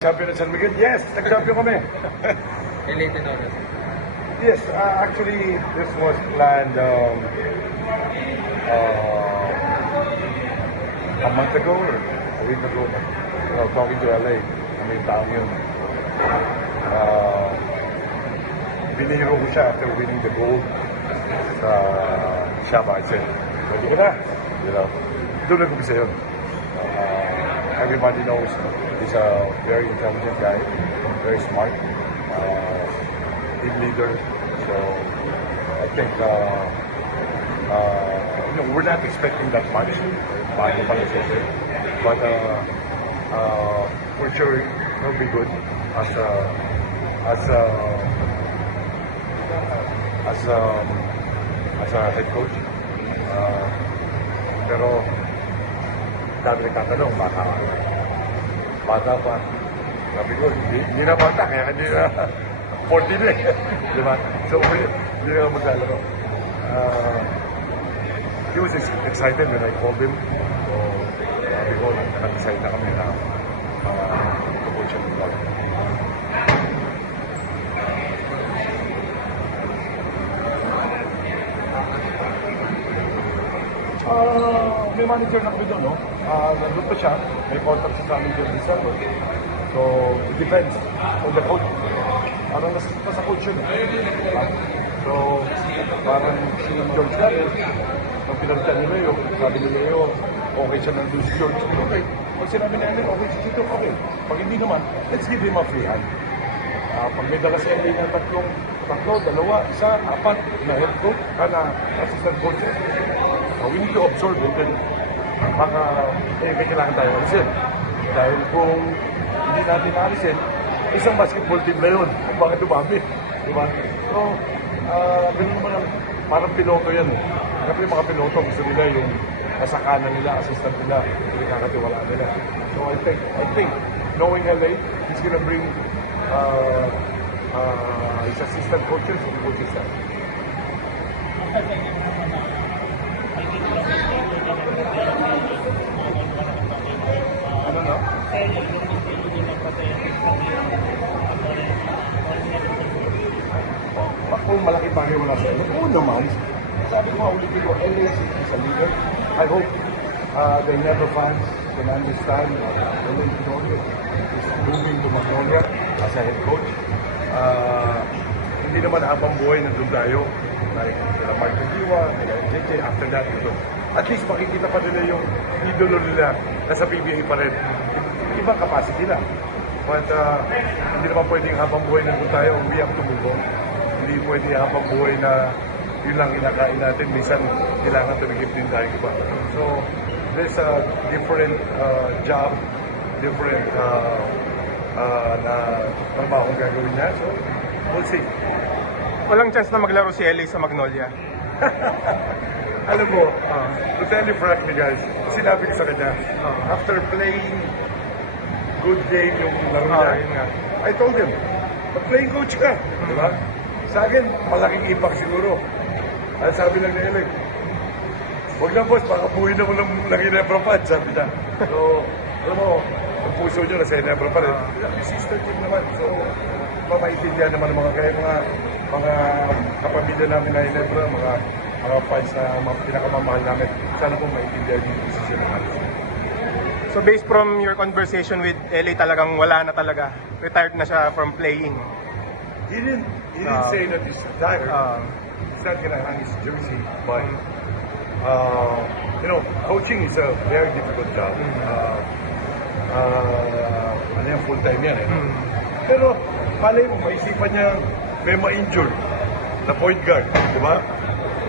Champion at San Miguel? Yes, nag-champion kami. Related ako. Yes, actually, this was planned a month ago or a week ago. Talking to LA, may taong yun. Biniro ko siya after winning the gold sa Shaba. I said, pwede ka na. You know, doon nag-umpisa yun. Everybody knows he's a very intelligent guy, very smart, team leader. So I think we're not expecting that much, but for sure he'll be good as a head coach. Pero dati nagtatanong, bata pa. Sabi ko, hindi na bata, kaya hindi na 14 eh. Di ba? So, hindi na maglalaro. He was excited when I called him. So, sabi ko, nag-decide na kami na mag-coach ang vlog. May manager na kami doon, no? Nandun pa siya, may contact siya sa amin doon December. So, it depends on the coach. Parang nasa sa coach yun. So, parang si George Garner, nung pinalitan ni Leo, sabi ni Leo, okay siya nandun si George. Okay. Pag sinabi niya, okay si Tito, okay. Pag hindi naman, let's give him a free hand. Pag may dala sa LA ng tatlo, dalawa, isa, apat, na head coach, na assistant coach. We need to absorb it and baka may kailangan tayo alisin. Dahil kung hindi natin alisin, isang basketball team na yun. Kung bakit dumami. Diba? So, ganun naman ang parang piloto yan eh. Kasi mga piloto, gusto nila yung nasa kanan nila, assistant nila, yung kakatiwalaan nila. So I think, knowing LA, he's gonna bring his assistant coaches and coaches staff. Ano na? Kung malaki bagay wala sa LA, oo naman. Sabi ko, ulitin ko, LA is a leader. I hope the Never fans can understand LA Magnolia is moving to Magnolia as a head coach. Hindi naman habang buhay nandun tayo. Like Martin Diwa, JJ, after that, ito. At least makikita pa nila yung idolo nila na sa PBA pa rin. Ibang capacity lang. But hindi naman pwedeng habang buhay nandun tayo, we have to move on. Hindi pwede habang buhay na yun lang inakain natin. Minsan, kailangan tumigip din tayo iba. So, there's a different job, different na trabahong gagawin niya. So, we'll see. Walang chance na maglaro si LA sa Magnolia. Alam mo, to tell you frankly guys, sinabi ko sa kanya, after playing good game yung laro niya, I told him, playing coach ka, di ba? Sa akin, malaking impact siguro. At sabi lang ni LA, huwag na boss, baka buhay na mo ng Ginebra Fan, sabi na. So, alam mo, ang puso nyo nasa Ginebra pa rin. Yung sister team naman, so, mamaintindihan naman mga kapamilya namin na Ginebra, mga fans na pinakamamahal namin. Sana po maintindihan yung decision namin. So based from your conversation with LA, talagang wala na talaga. Retired na siya from playing. He didn't say that he's retired. He's not gonna hang his jersey, but coaching is a very difficult job. Ano yung full time yan eh. Pero malay mo, maisipan niya may ma-injure na point guard, di ba?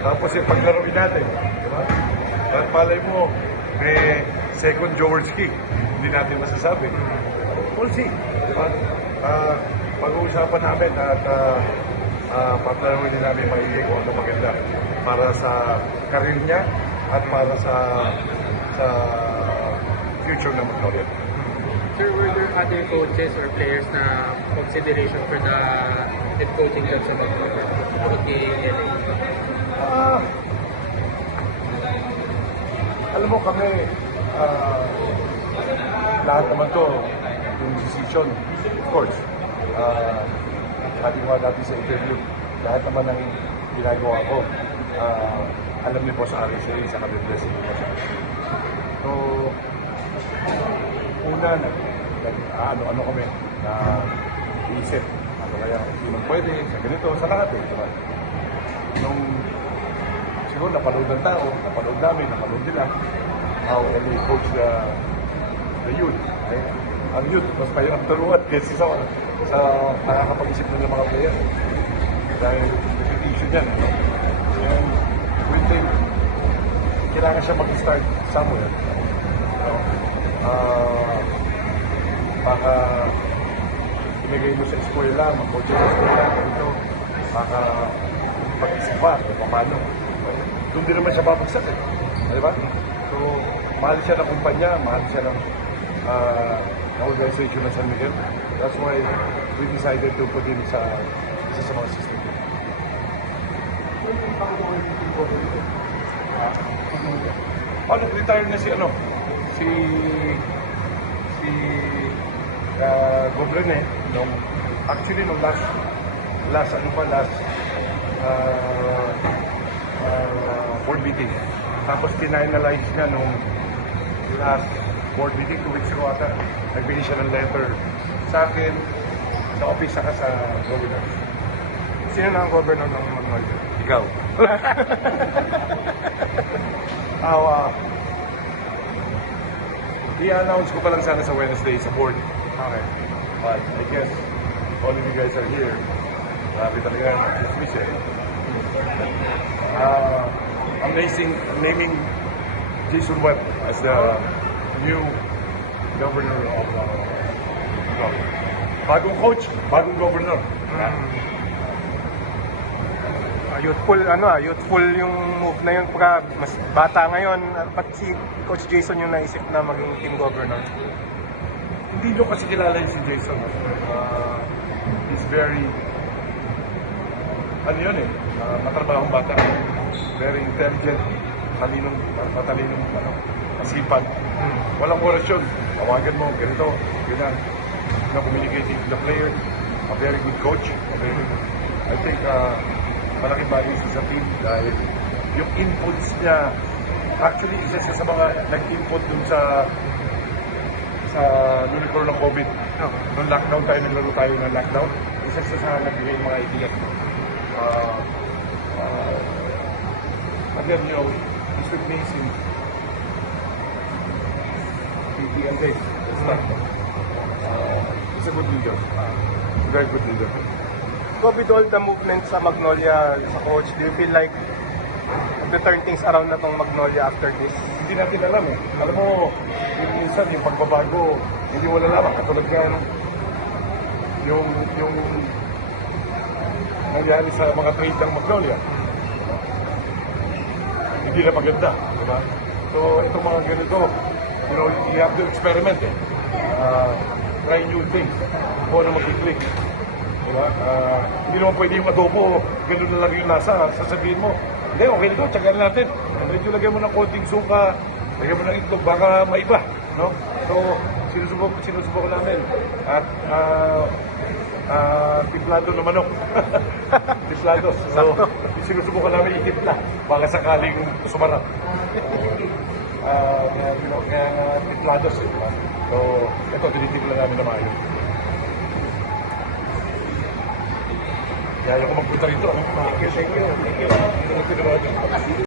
Tapos yung paglaruin natin, di ba? At malay mo, may second Jaworski, hindi natin masasabi. We'll see, di ba? Pag-uusapan namin at paglaruin din namin maigay kung ano maganda para sa karir niya at para sa future ng Magnolia. Sir, were there other coaches or players na consideration for the head coaching job sa Magnolia? Okay, LA. Alam mo kami, lahat naman to yung decision, of course, sabi ko nga dati sa interview, lahat naman ng ginagawa ko, alam niyo po sa RSA, sa kami blessing mo siya. So, una, ano kami, na iisip, ano kaya, sino pwede, sa ganito, sa lahat eh, diba? Nung, siguro, napanood ng tao, napanood namin, napanood nila, how LA coach the youth. Ay, ang youth, mas kayo ang turuan kasi sa nakakapag-isip na ng mga player. Dahil repetition yan. No? And with them, kailangan siya mag-start somewhere. No? Baka imigay mo sa eskwela, mag-coach sa eskwela, ganito, baka pag-isip pa, kung paano. Doon din naman siya babagsak eh. Di ba? So, mahal siya ng kumpanya, mahal siya ng organization ng San Miguel. That's why we decided to put him sa isa sa mga system. Nag-retire na si Gobrene nung actually nung last board meeting. Tapos finalize niya nung last board meeting 2 weeks ago ata. Nagbigay siya ng letter sa akin, sa office, saka sa governor. Sino na ang governor ng Magnolia? Ikaw. I-announce ko pa lang sana sa Wednesday sa board. Okay. But I guess all of you guys are here. Grabe talaga ang Michel. Amazing naming Jason Webb as the new governor of bagong coach, bagong governor. Youthful yung move na yun. Pagka mas bata ngayon, pati si Coach Jason yung naisip na maging team governor. Hindi nyo kasi kilala yun si Jason. He's very, matrabahong bata. Very intelligent, matalinong, masipag. Walang orasyon. Tawagan mo, ganito, ganyan. Communicating with the player. A very good coach. I think, malaking bagay sa team dahil yung inputs niya, actually isa siya sa mga nag-input dun sa nung ng COVID. Nung lockdown naglaro tayo ng lockdown. Isa siya sa nagbigay ng mga ideas. Again, he's with me since PPL days. He's a good leader. A very good leader. So with all the movement sa Magnolia, sa coach, do you feel like to turn things around na tong Magnolia after this? Hindi natin alam eh. Alam mo, minsan yung pagbabago, hindi wala lamang. Katulad nga yung nangyari sa mga trade ng Magnolia. Hindi na maganda, di ba? So, itong mga ganito, you have to experiment eh. Try new things. Kung ano mag-click. Diba? Hindi naman pwede yung adobo, gano'n na lang yung nasa, sasabihin mo, hindi, okay na ito, tsagaan natin. Medyo lagyan mo ng konting suka, lagyan mo ng itlog, baka maiba. No? So, sinusubukan namin. At timplado na manok. Timplado. So, sinusubukan namin itipla, baka sakaling sumarap. Kaya timplados. So, ito, tinitipla namin na maayos. Kaya ako magpunta rito. Thank you.